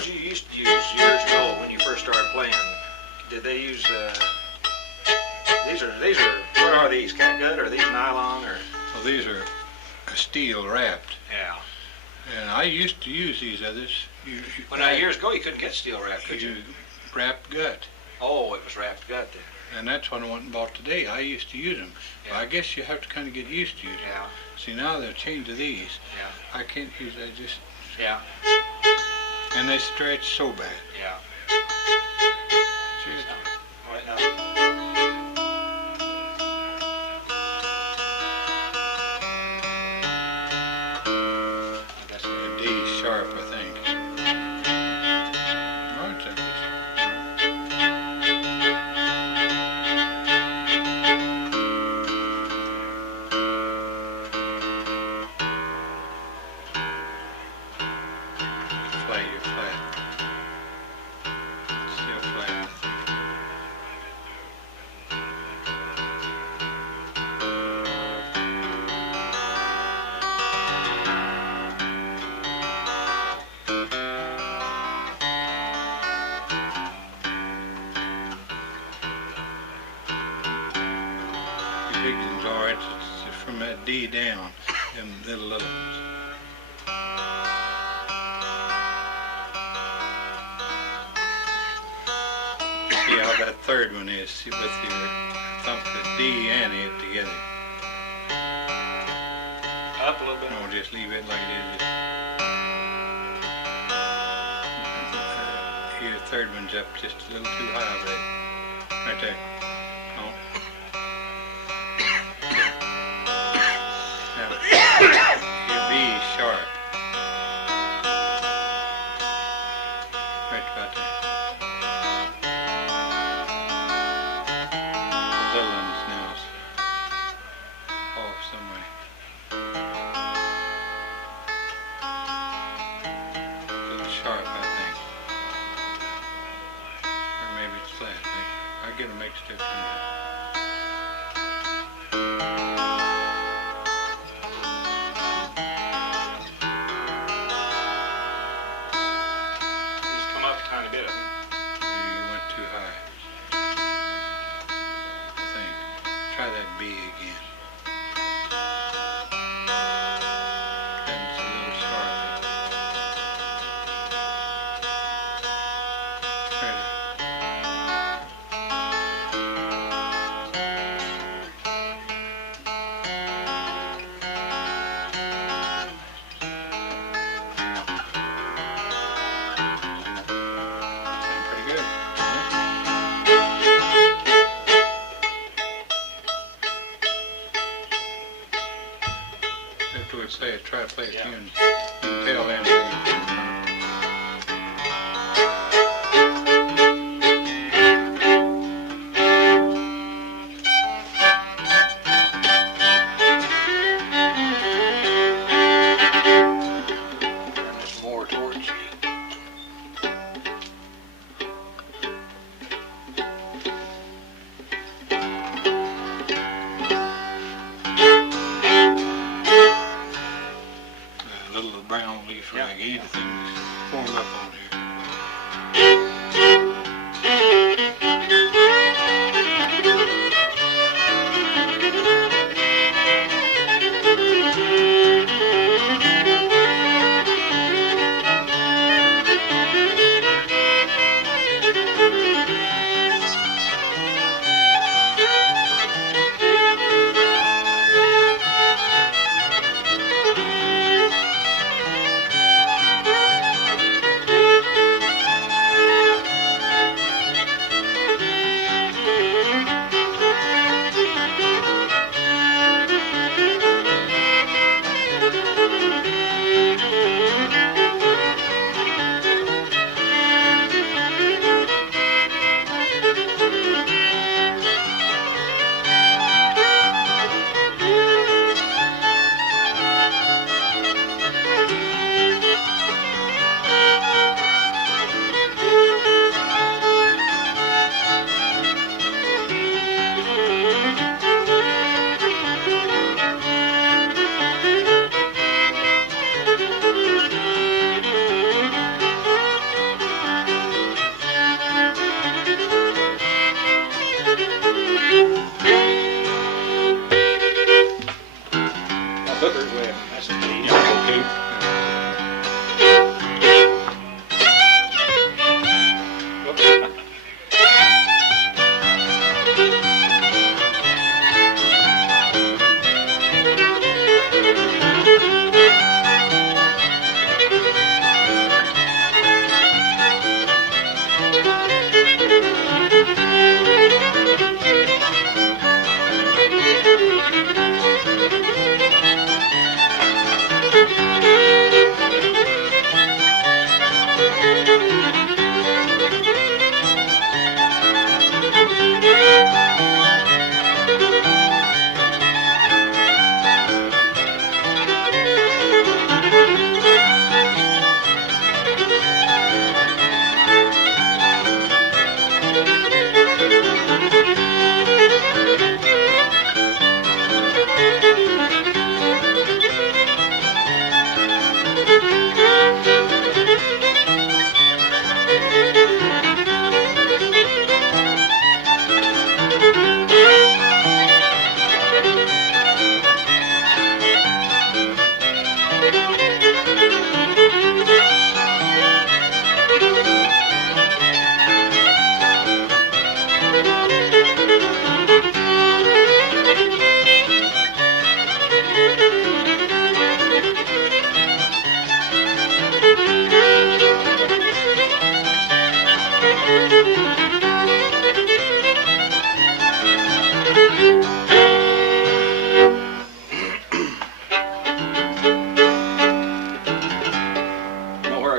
ones you used to use years ago when you first started playing, did they use, these are, what are these, catgut, or are these nylon, or? Well, these are steel wrapped. Yeah. And I used to use these others. Well, now years ago you couldn't get steel wrap, could you? Wrapped gut. Oh, it was wrapped gut then. And that's what I went and bought today. I used to use them. Yeah. Well, I guess you have to kind of get used to using them. Yeah. See, now they've changed to these. Yeah. I can't use that just... Yeah. And they stretch so bad. Yeah. Just, Right now. that's a D sharp, I think. No, it's like this. Flat, you're flat. Still flat, I think. The big ones are, it's from that D down, them little ones. See how that third one is, see, with your thump the D and it together. Up a little bit. No, just leave it like it is. Your third one's up just a little too high, but right there. No. Now, your B is sharp. Right about there. The little one's now off somewhere. A little sharp, I think. Or maybe it's flat. I get them mixed up sometimes. Just come up a tiny bit of it. You went too high. I think. Try that B again. That's a little sharp. Try that. Sound pretty good. Afterwards, say it. Try to play a Yeah. tune. You can tell then. Turn this more towards you. A little brown leaf Yeah. rag, anything form up on here.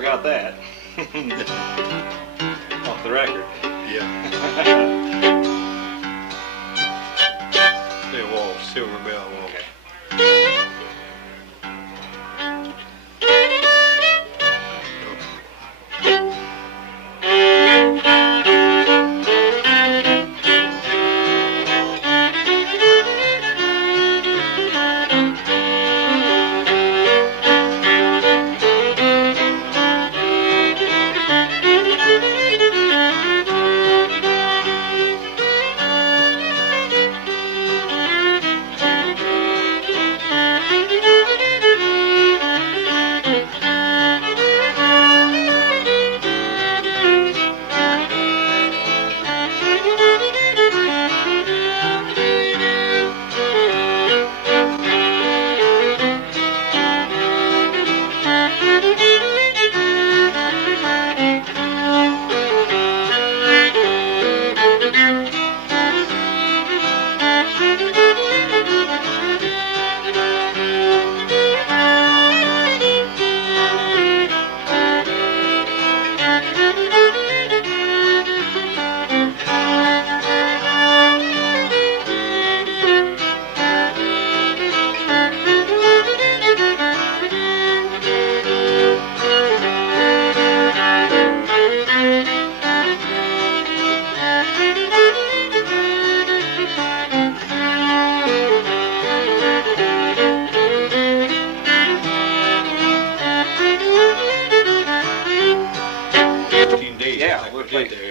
I got that. Off the record. Yeah. The Waltz, Silver Bell Waltz.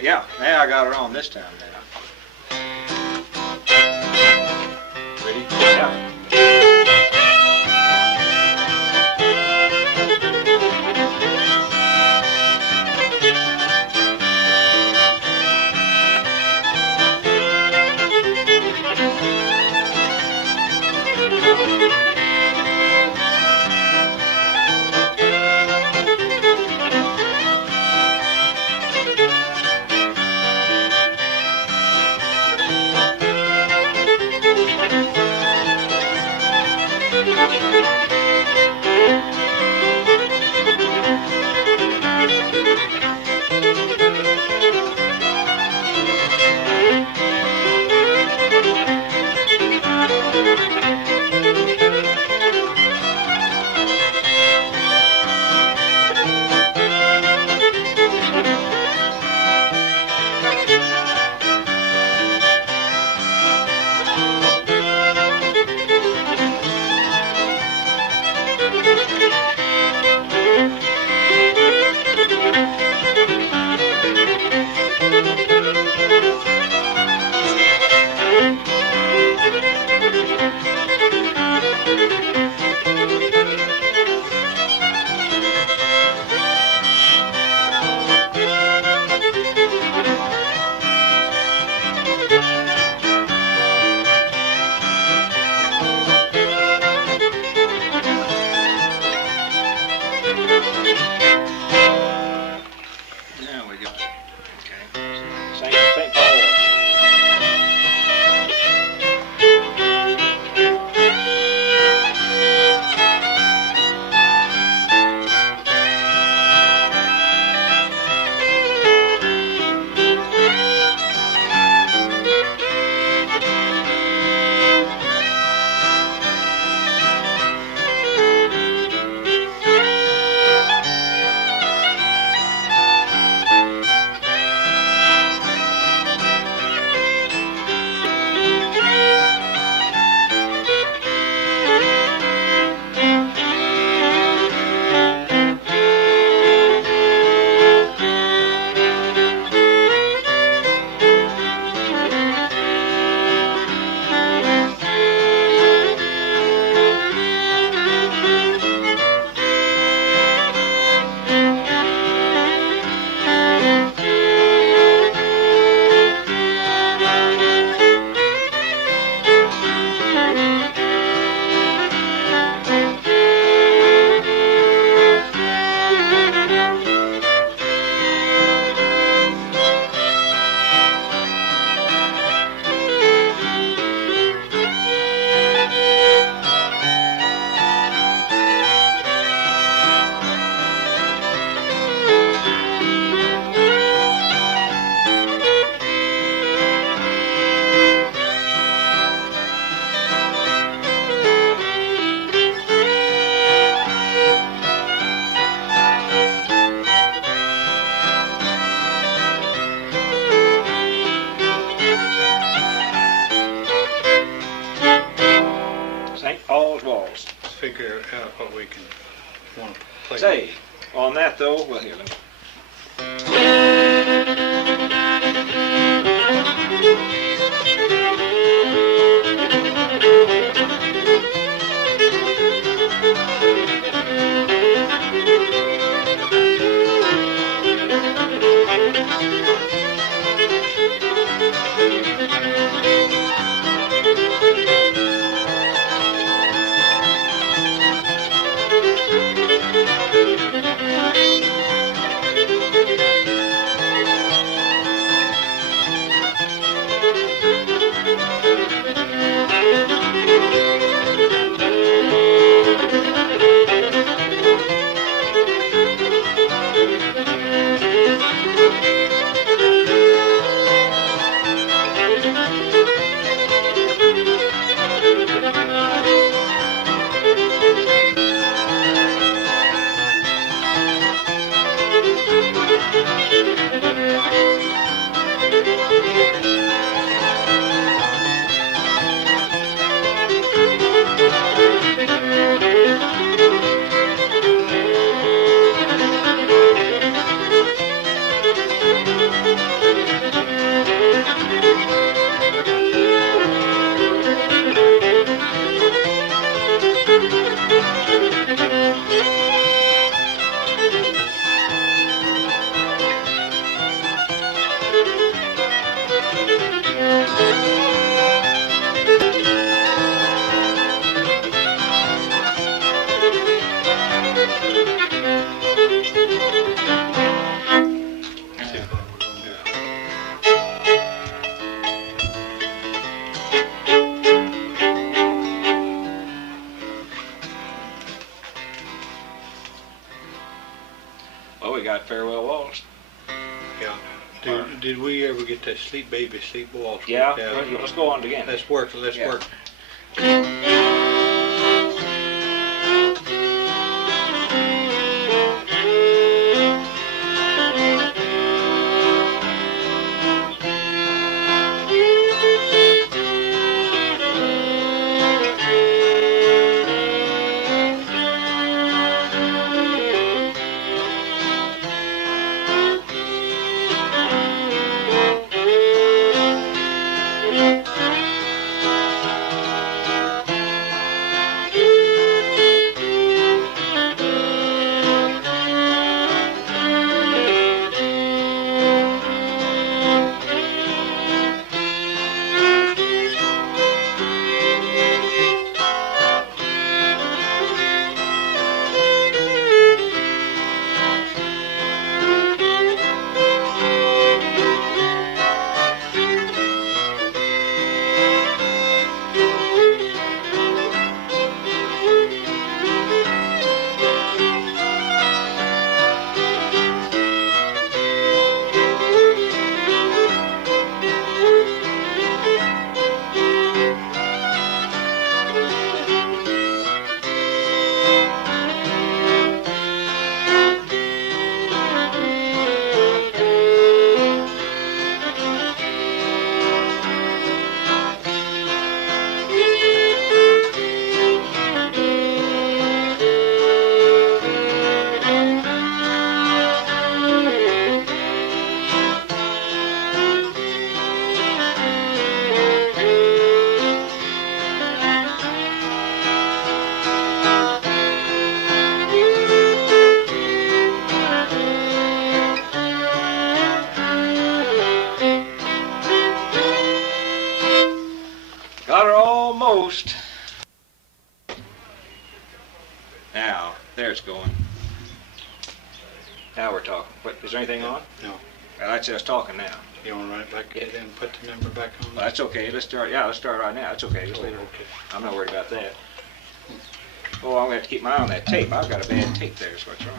Yeah, now I got her on this time now. Ready? Yeah. want to play. Say, on that though, well here, let me. Well, we got Farewell Waltz. Yeah. Did we ever get that Sleep Baby Sleep Waltz? Yeah, let's go on again. Let's work. Yeah. Work. Got her almost. Now, there it's going. Now we're talking. What, is there anything on? No. Well, that's us talking now. You want to run it back and then put the number back on? Well, that's okay. Let's start. Yeah, let's start right now. That's okay. Just Oh, leave it. okay. I'm not worried about that. Oh, I'm gonna have to keep my eye on that tape. I've got a bad tape there. Is what's wrong.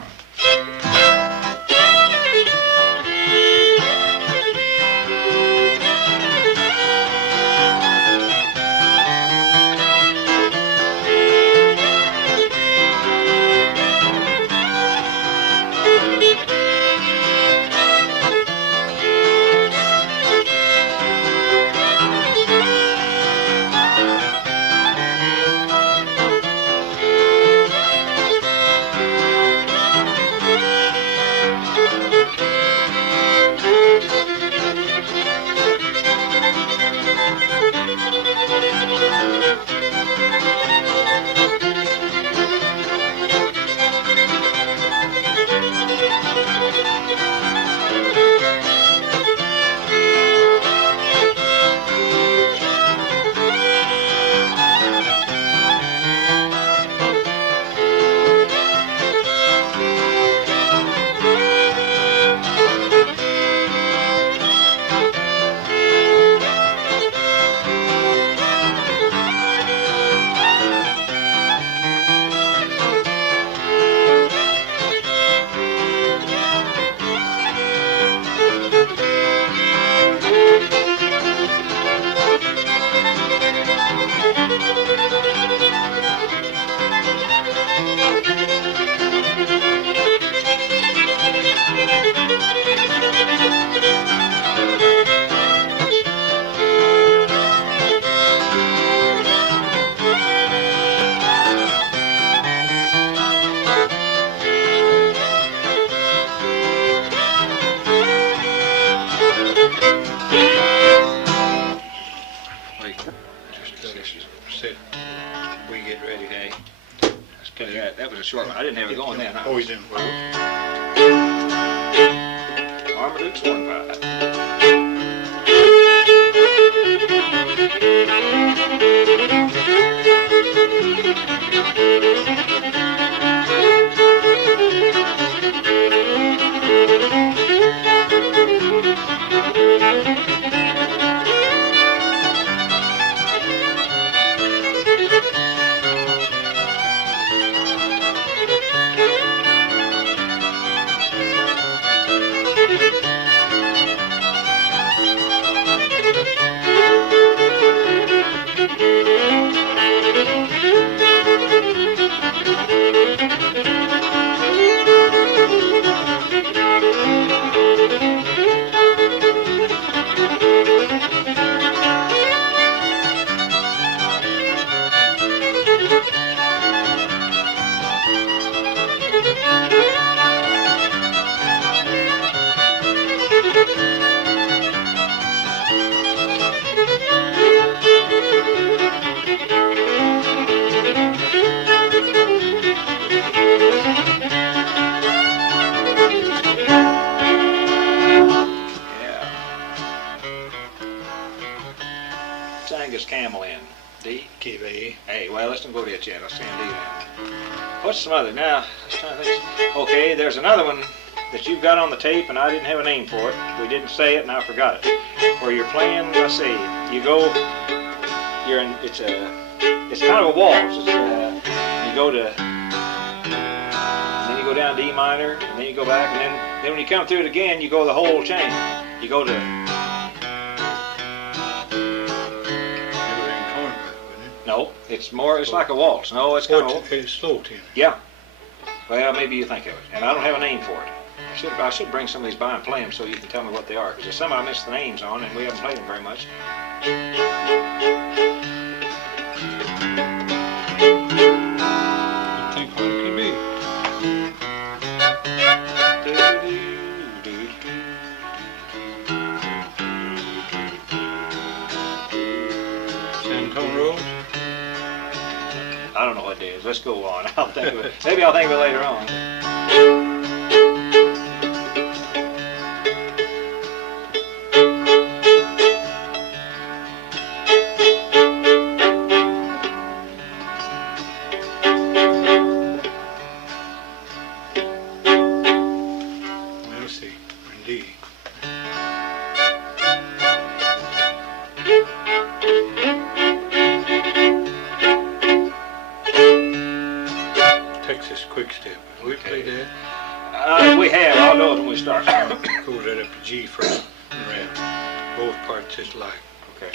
short one. I didn't have it going then. Always in. Marmaduke's Hornpipe. Camel in D. Keep A. A. Well, let's don't go yet. Let's stay in D then. What's some other? Now, let's try to think. Okay, there's another one that you've got on the tape, and I didn't have a name for it. We didn't say it, and I forgot it. Where you're playing, let's see, you go, you're in. It's kind of a waltz. You go to, and then you go down D minor, and then you go back, and then when you come through it again, you go the whole chain. You go to. No, it's more. It's like a waltz. No, it's kind of. It's slow tune. Yeah. Well, maybe you think of it, and I don't have a name for it. I should bring some of these by and play them so you can tell me what they are, because there's some I missed the names on, and we haven't played them very much. I think what it could be. San Antonio Rose. I don't know what it is. Let's go on. I'll think of it. Maybe I'll think of it later on. Let's see. In D. Texas Quickstep. Have we played that? We have. I'll know it when we start. Goes right up to G first and red. Both parts just like. Okay.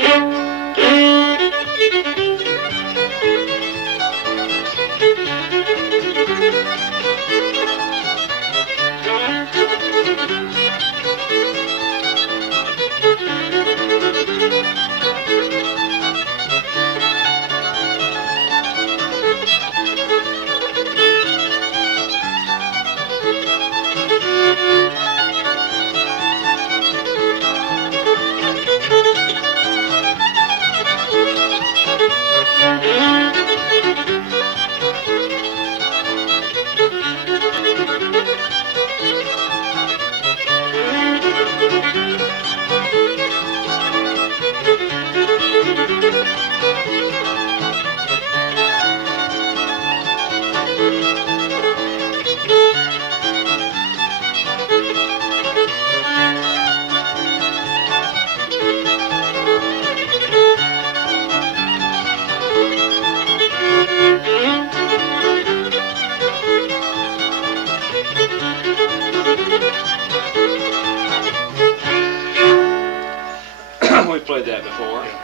We've played that before. Yeah.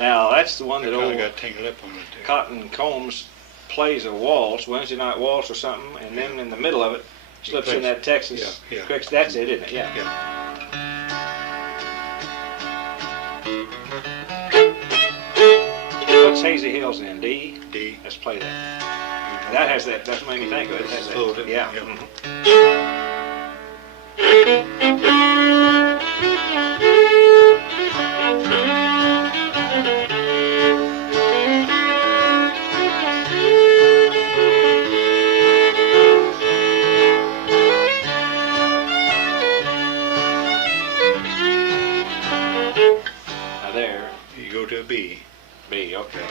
Now that's the one that I old got tangled up on it there. Cotton Combs plays a waltz, Wednesday night waltz or something, and then in the middle of it slips in that Texas. Yeah, yeah. Quicks. That's it, isn't it? Yeah. What's Hazy Hills in? D. D. Let's play that. That has that. That's what made me think of it. It has Slowed that. it, Yeah. yeah. B. B, okay.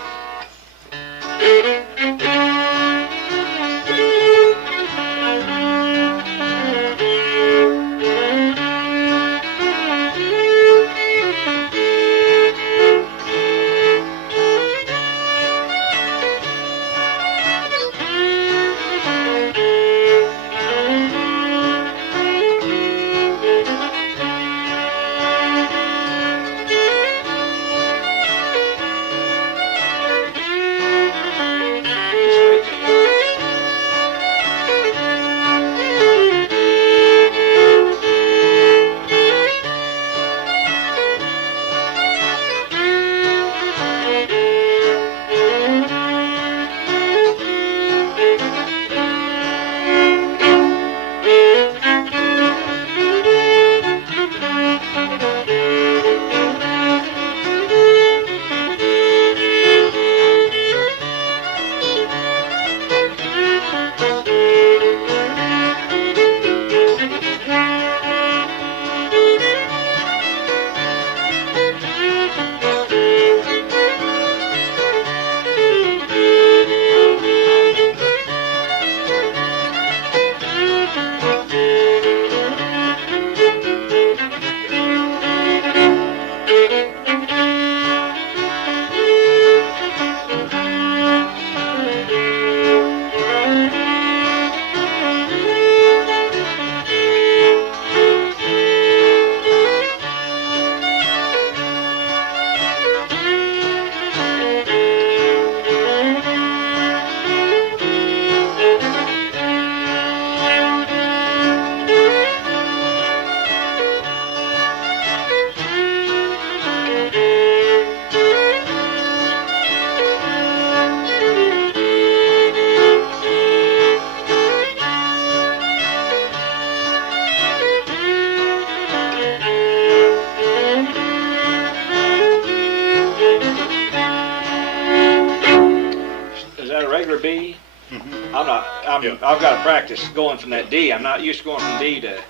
B. Mm-hmm. I've got to practice going from that D. I'm not used to going from D to,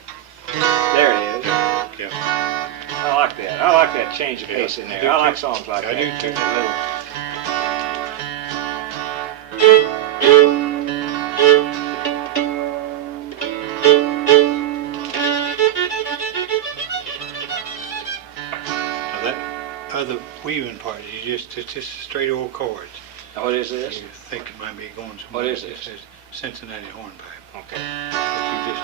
there it is. Yeah. I like that. I like that change of pace in there. I like songs like that. I do too. Now that other weaving part, it's just straight old chords. What is this? You think it might be going somewhere. What is It this? says Cincinnati Hornpipe. Okay. But you just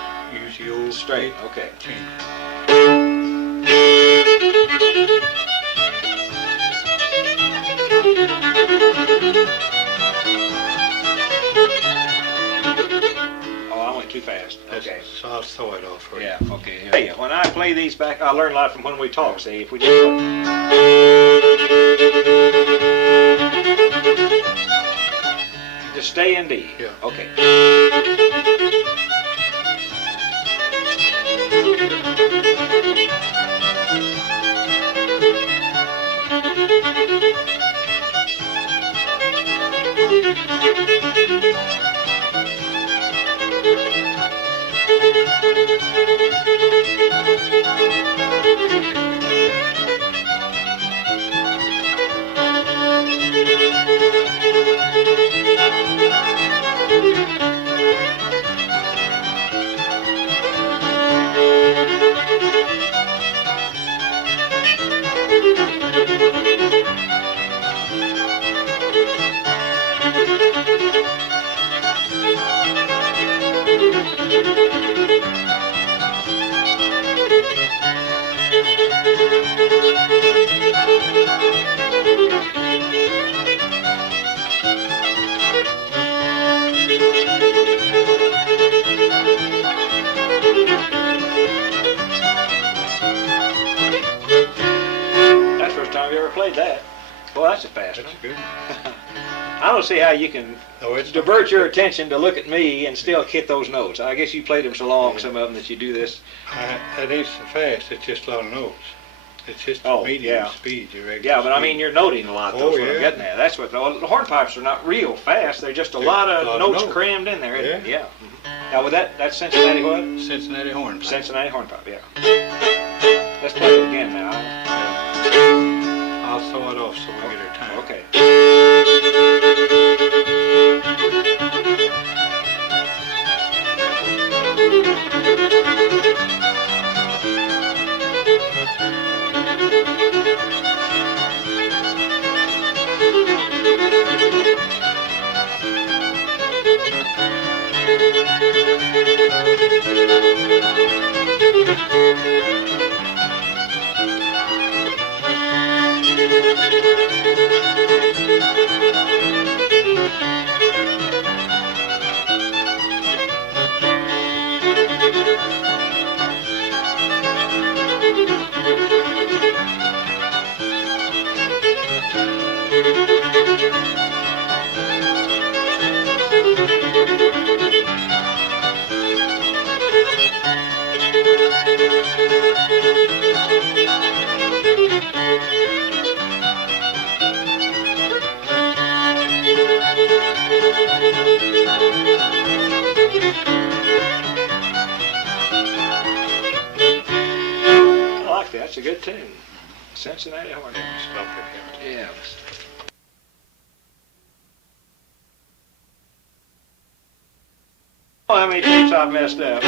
use the old Straight. Okay. change. Oh, I went too fast. Okay. So I'll throw it off for you. Yeah, okay. Hey, when I play these back, I learn a lot from when we talk. See, if we just stay in D. Yeah. Okay. Played that. Well, that's a fast one. That's good. I don't see how you can divert your attention to look at me and still hit those notes. I guess you played them so long, some of them, that you do this. That ain't so fast. It's just a lot of notes. It's just medium speed. Your regular yeah, but I speed. mean, you're noting a lot. That's what I'm getting at. That's what the hornpipes are not real fast. They're just a lot of notes crammed in there. Isn't it? Yeah. Mm-hmm. Now, with that's Cincinnati what? Cincinnati Hornpipe. Cincinnati Hornpipe. Yeah. Let's play it again now. I'll sew it off so we get her time. Okay. That's a good tune. Cincinnati Hornpipe. Yeah. Oh, how many tapes I've messed up.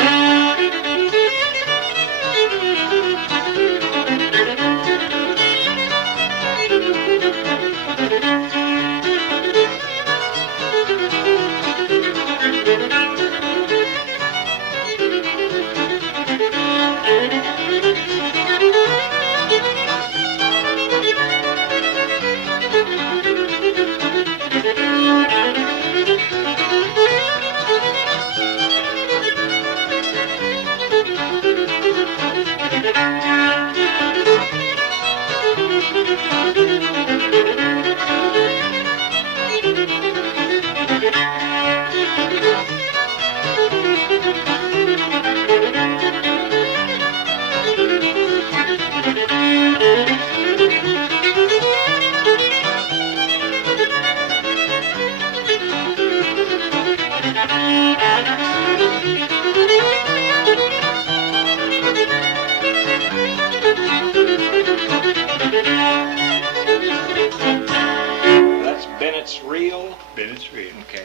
Bennett's Reel. Okay.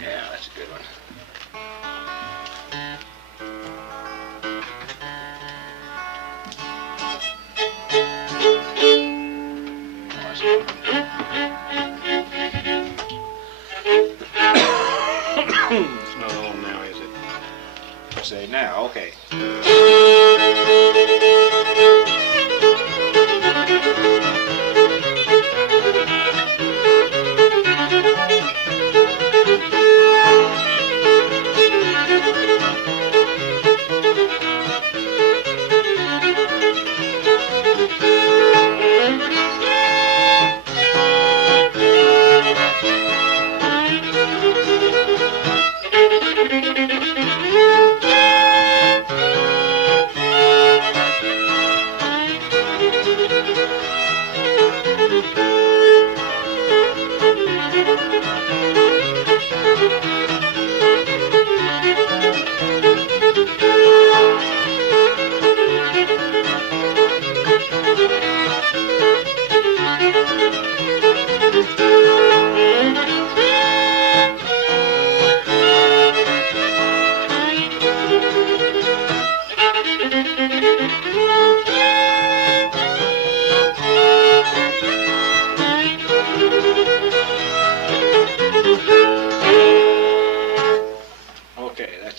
Yeah, that's a good one. It's not on now, is it? Say now, okay.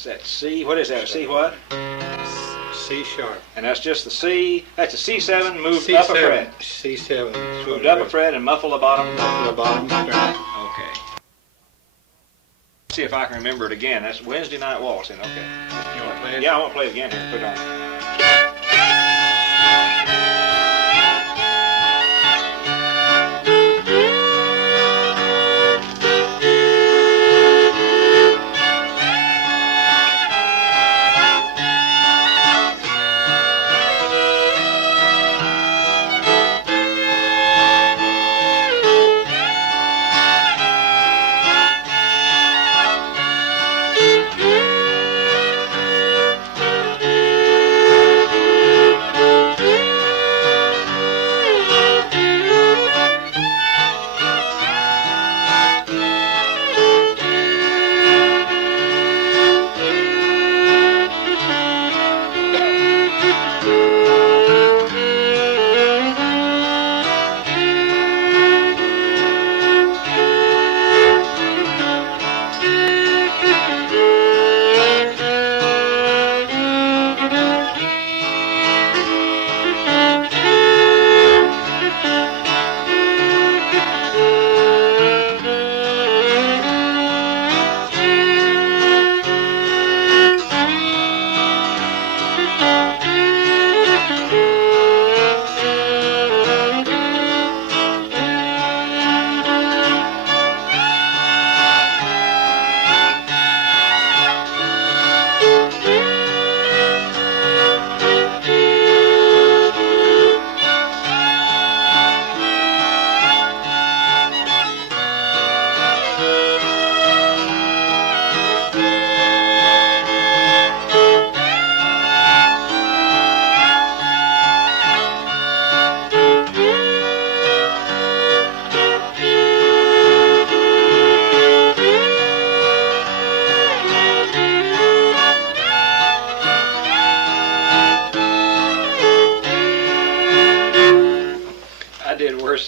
That C, what is that, a C what? C sharp. And that's just the C, that's a C7 moved C7, up a fret. C7. Moved up a fret and muffle the bottom. Muffle the bottom string. Okay. See if I can remember it again. That's Wednesday Night Waltz, okay. You want to play it? Yeah, I want to play it again here. Put it on.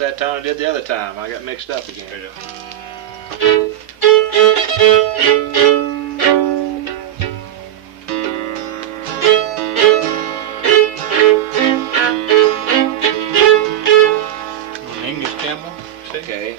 that time I did the other time. I got mixed up again. English tempo. Okay.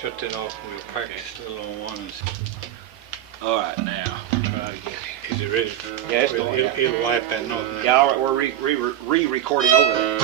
Shut that off and we'll practice a little on one. All right, now. Try again. Is it ready? Yeah, it's going. It'll wipe that note now. Yeah, all right, we're re-recording over there.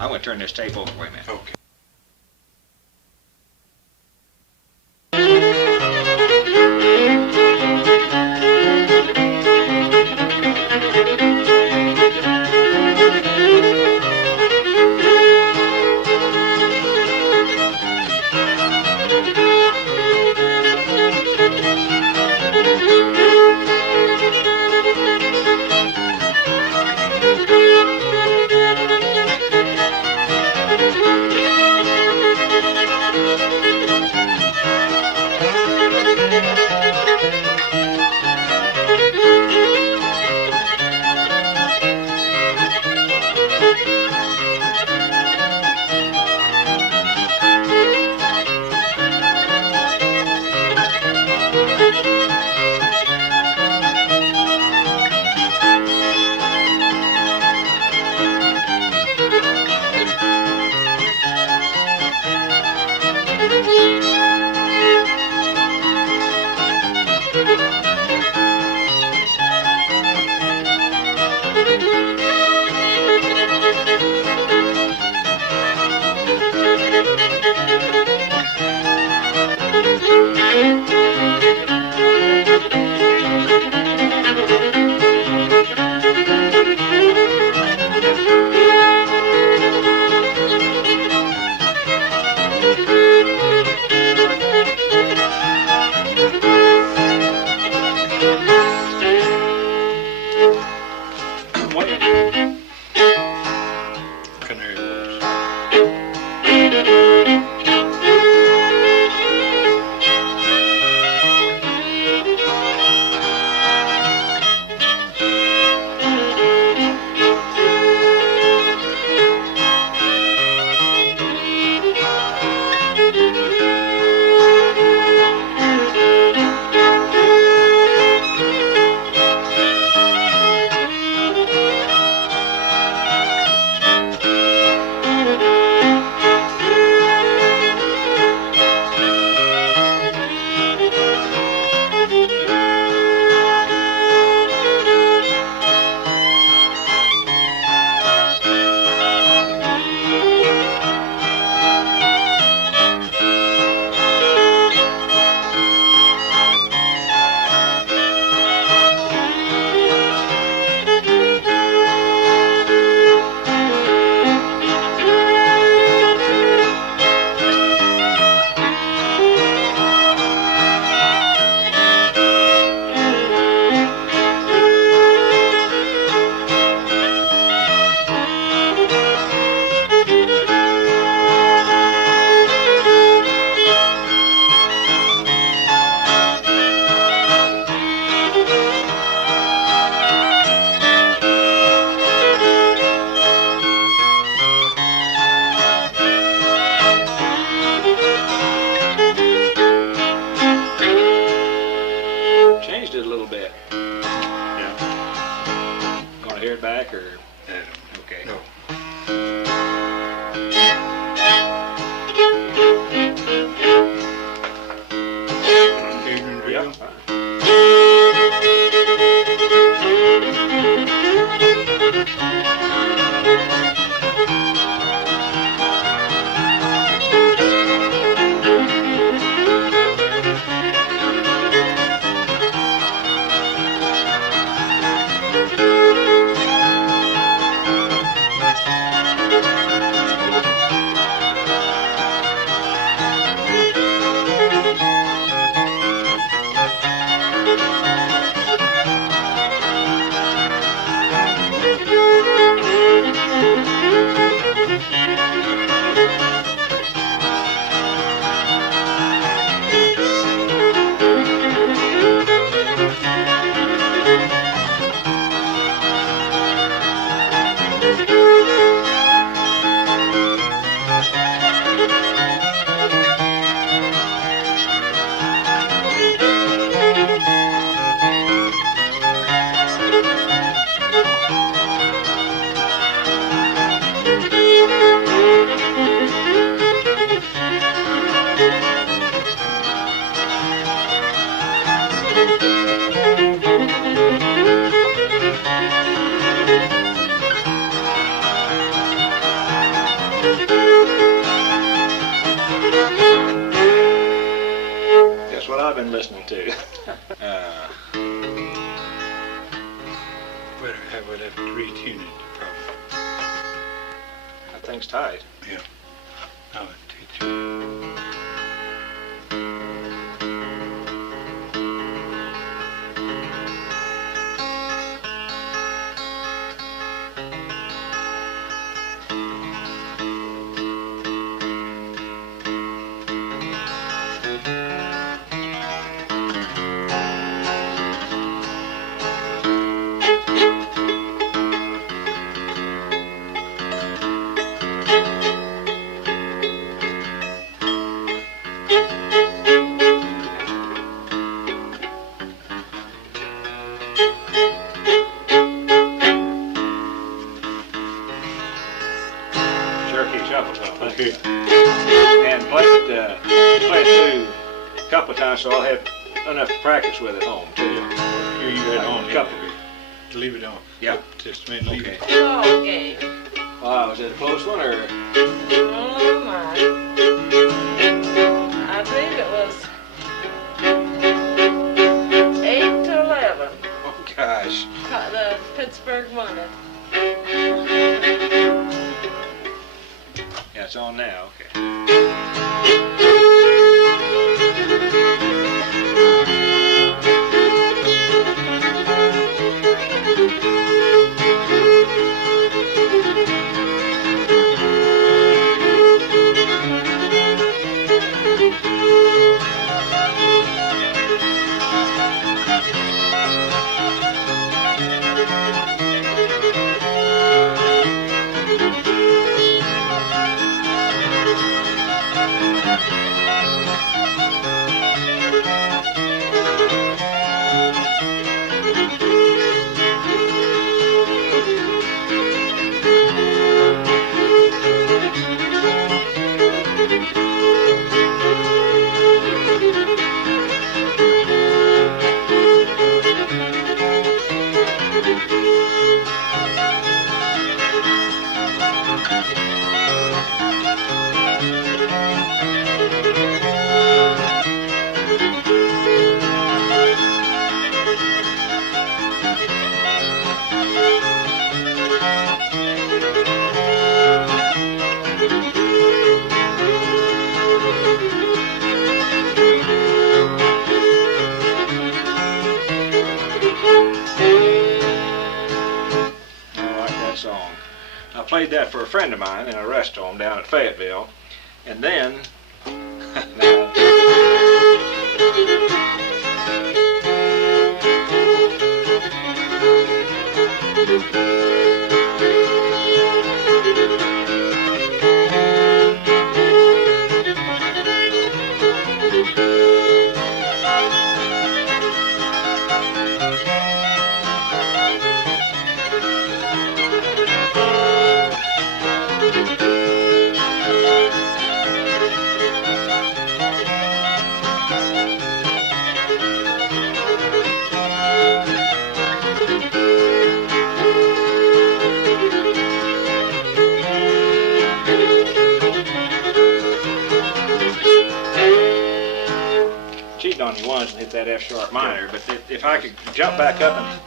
I'm going to turn this tape over. Wait a minute. Okay. I'm waiting. Canary Wharf. Changed it a little bit. Yeah. Want to hear it back or? Okay. No. Yeah, fine. That's what I've been listening to. Would have to retune it, probably. That thing's tight. Yeah. I would teach you. Okay. And play it through a couple of times so I'll have enough to practice with at home too. Here you got it on. Couple. Leave it on. Yeah. Just a minute. Leave Okay. it. Oh, game. Wow, was it a close one or? Oh my. I believe it was 8 to 11. Oh gosh. The Pittsburgh won it. Yeah, it's on now. Okay. I played that for a friend of mine in a rest home down at Fayetteville, and then now, cheating on you once and hit that F sharp minor, but if I could jump back up and,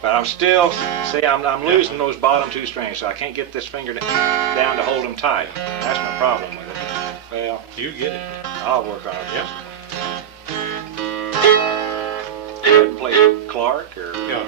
but I'm still, see, I'm losing those bottom two strings, so I can't get this finger down to hold them tight. That's my problem with it. Well, You get it. I'll work on it. Yep. Play Clark or Yeah.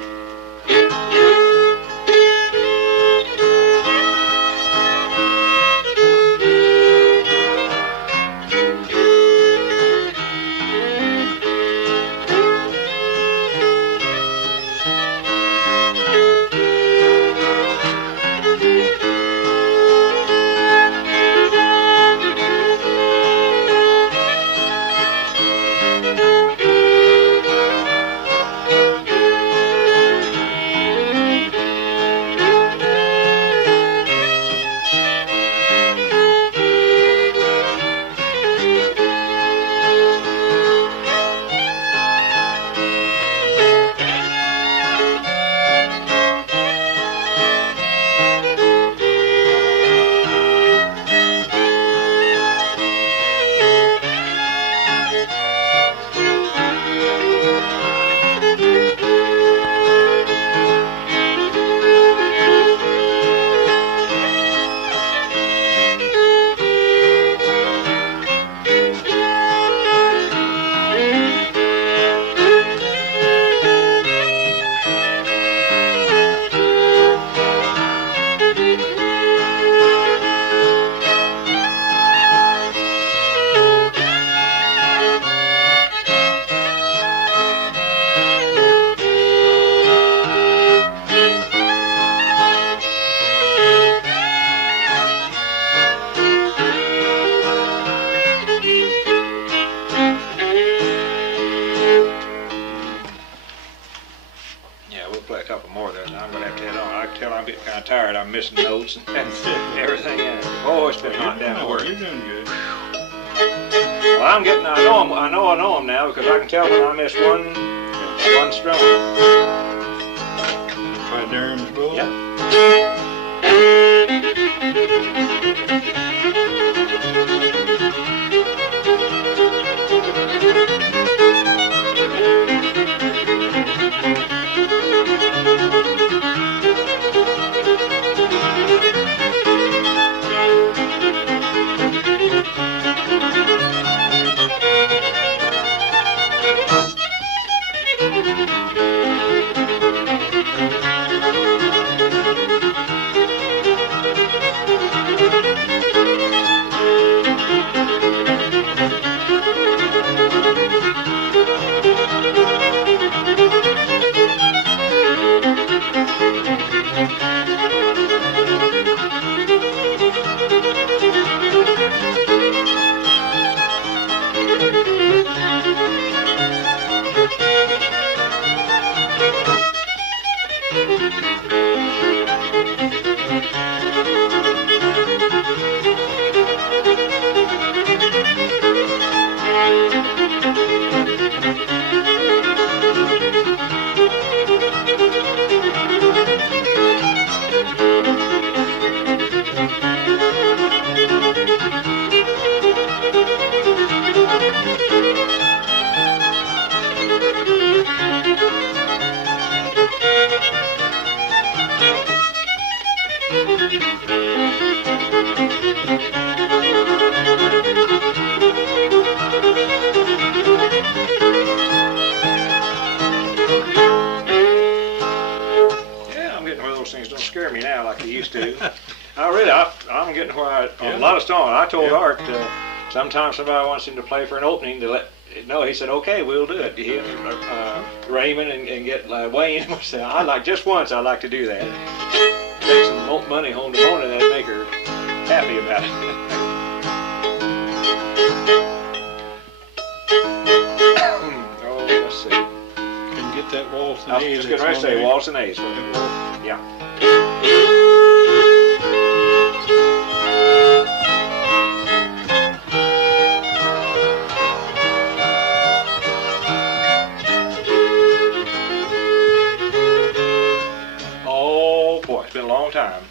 tired. I'm missing notes and everything. Oh, it's been hot down at work. You're doing good. Well, I know them now because I can tell when I miss one strum. By Durham's Bull? Yep. Those things don't scare me now like they used to. really, I'm getting where on Yeah. a lot of songs. I told Yeah. Art sometimes somebody wants him to play for an opening to let. No, he said, okay, we'll do it. He and Raymond and get Wayne. Said, I like just once. I like to do that. Take some money home to Mona. That make her happy about it. Oh, let's see. Can get that waltz and I was A just that's getting ready to on say there. Waltz and A's. Yeah. Oh boy, it's been a long time.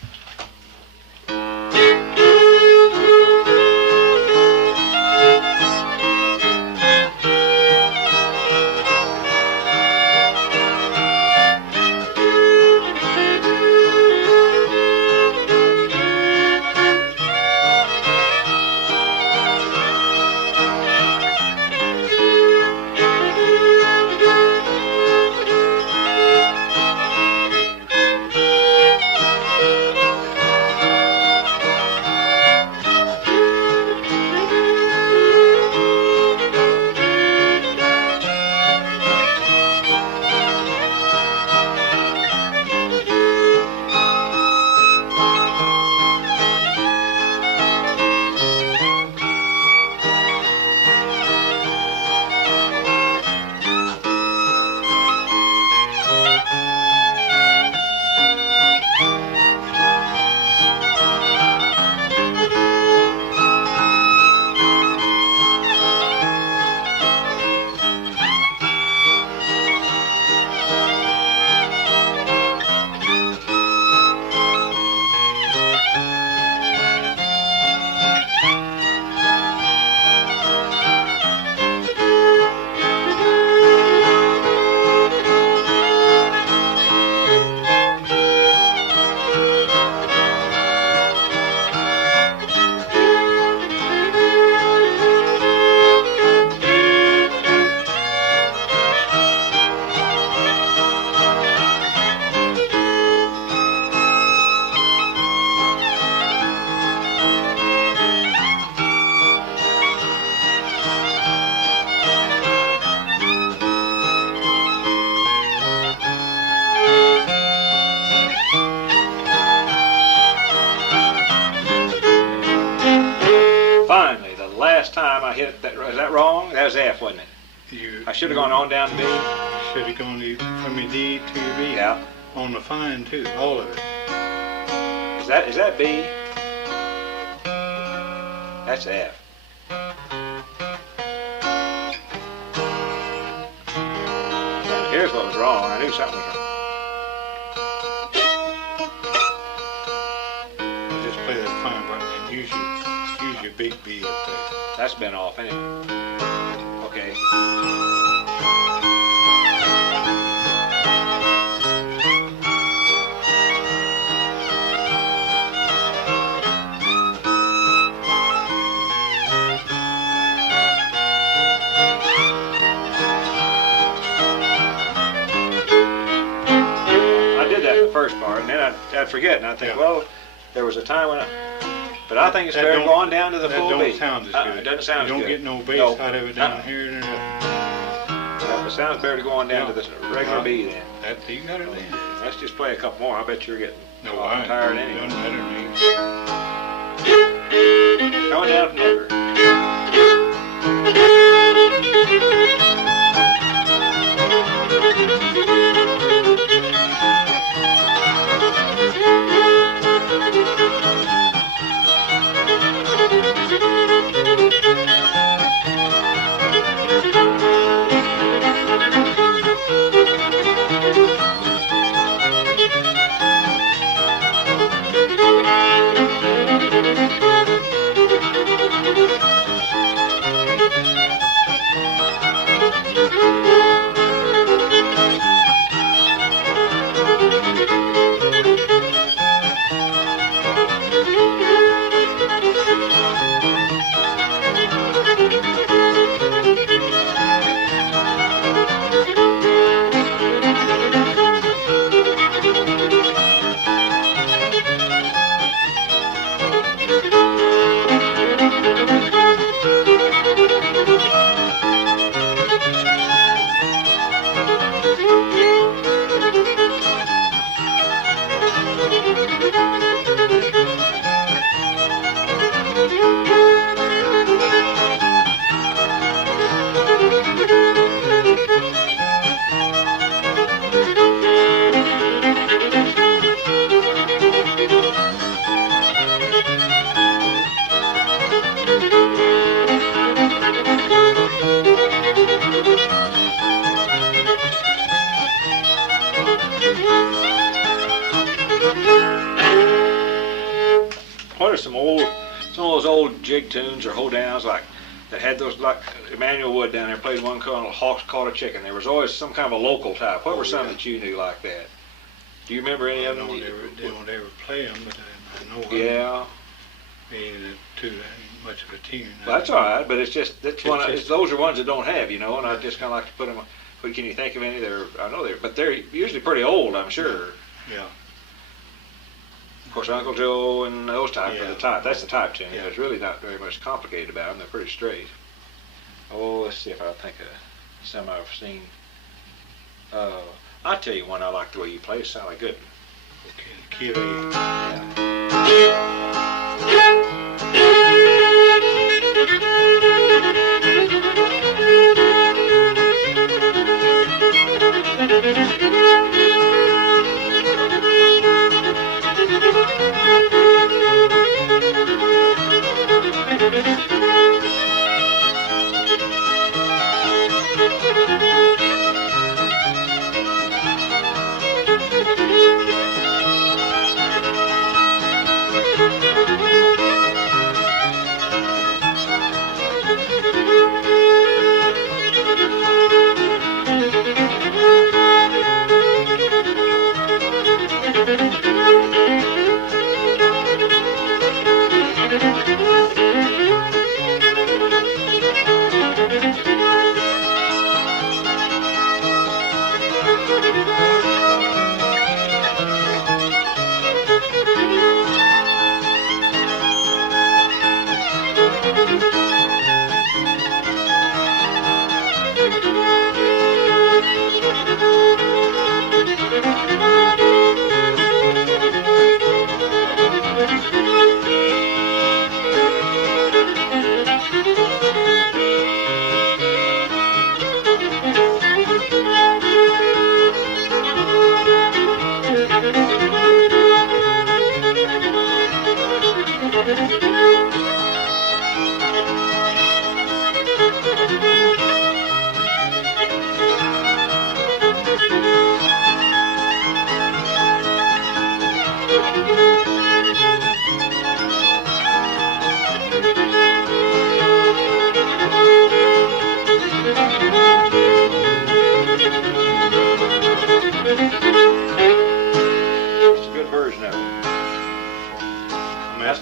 Finally, the last time I hit that, is that wrong? That was F, wasn't it? You I should have gone on down to B. should have gone from your D to your B. Yeah. On the fine too, all of it. Is that B? That's F. Here's what was wrong. I knew something was wrong. Just play that fine button and use your big B up there. That's been off, ain't it? Okay. I did that in the first part, and then I'd forget, and I'd think, Yeah. well, there was a time when but I think it's That better don't- going down to the That full don't B. sound as good. It doesn't sound as You don't good. get no bass No. out of it down Uh-uh. here. And It sounds better going down to the regular B then. that you got it then. Let's just play a couple more. I bet you're getting No, I tired ain't anyway. done better than me. Going down from there. was some of those old jig tunes or hold downs like that had those, like Emmanuel Wood down there played one called Hawks Caught a Chicken. There was always some kind of a local type. What were some that you knew like that? Do you remember any of them? They don't ever play them, but I know. Yeah. Being too much of a tune. Well, that's all right, but it's just those are ones that don't have, you know, and I just kind of like to put them. But can you think of any? I know but they're usually pretty old, I'm sure. Yeah. Of course, Uncle Joe and those type are the type. That's the type tune. Yeah. There's really not very much complicated about them. They're pretty straight. Oh, let's see if I think of some I've seen. I'll tell you one I like the way you play. It sounds like good. Okay, key of A.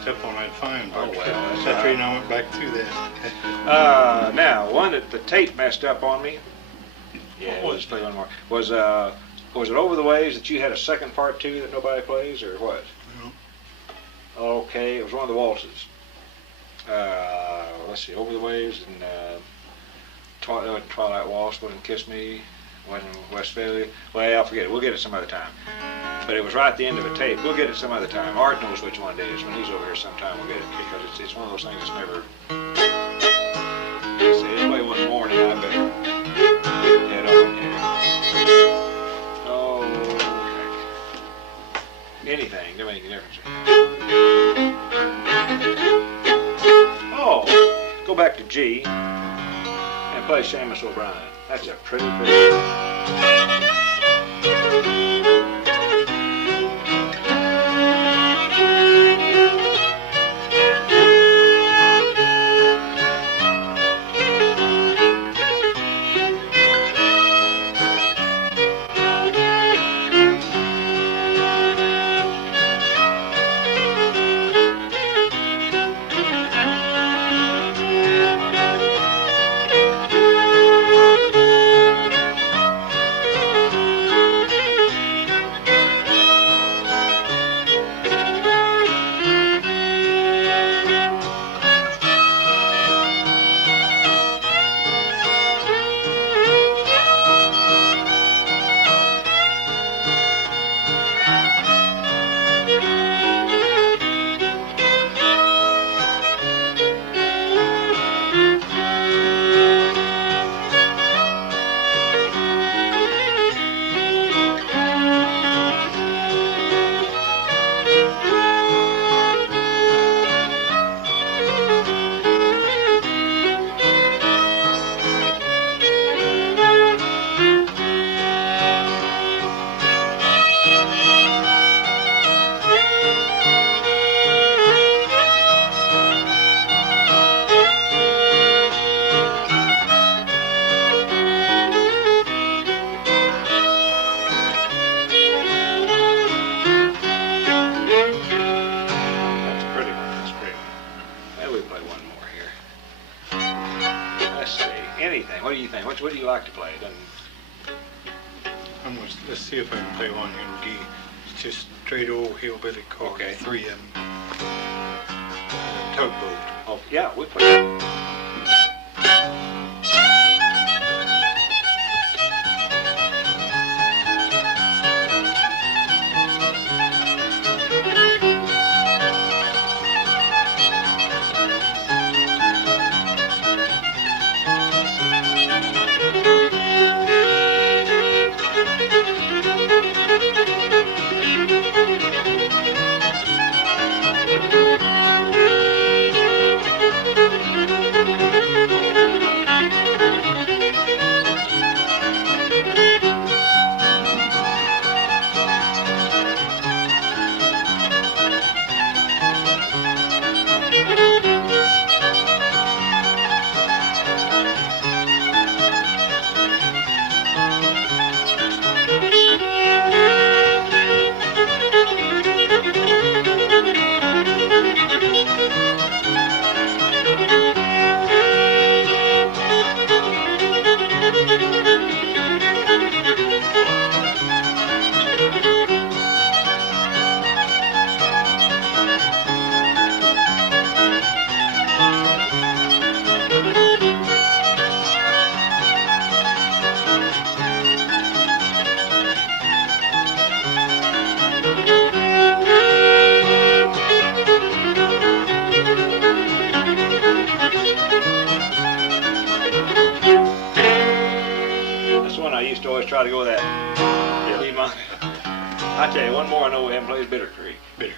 Up on that fine part. Oh, well, that's the reason I went back through that. Now, one that the tape messed up on me. Yeah, let's play one more. Was it Over the Waves that you had a second part to that nobody plays, or what? No. Okay, it was one of the waltzes. Let's see, Over the Waves and Twilight Waltz, Wouldn't Kiss Me, wasn't Westphalia. Well, I'll forget it. We'll get it some other time. But it was right at the end of a tape. We'll get it some other time. Art knows which one it is. When he's over here sometime, we'll get it, because it's one of those things that's never... See, it's play one more, and I better head on here. Oh, okay. Anything, doesn't make any difference. Oh, go back to G and play Seamus O'Brien. That's a pretty. you think? What do you like to play? Let's see if I can play one in G. It's just straight old hillbilly chord. Okay. 3 of them. Tugboat. Oh, yeah, we play. Try to go with that. Yeah. I tell you, one more I know we haven't played is Bitter Creek. Bitter.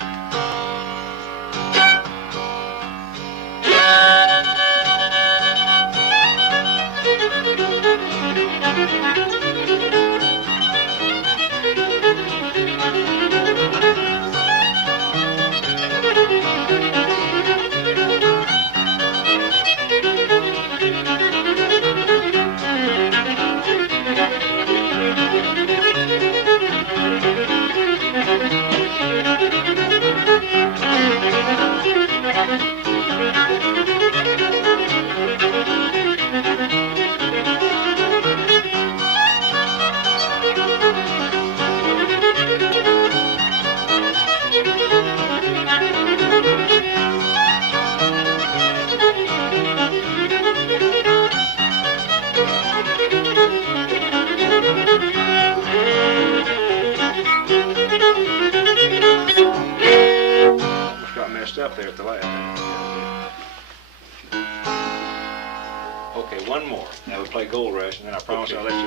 Up there at the last. Okay, one more. Now we play Gold Rush, and then I promise I'll let you.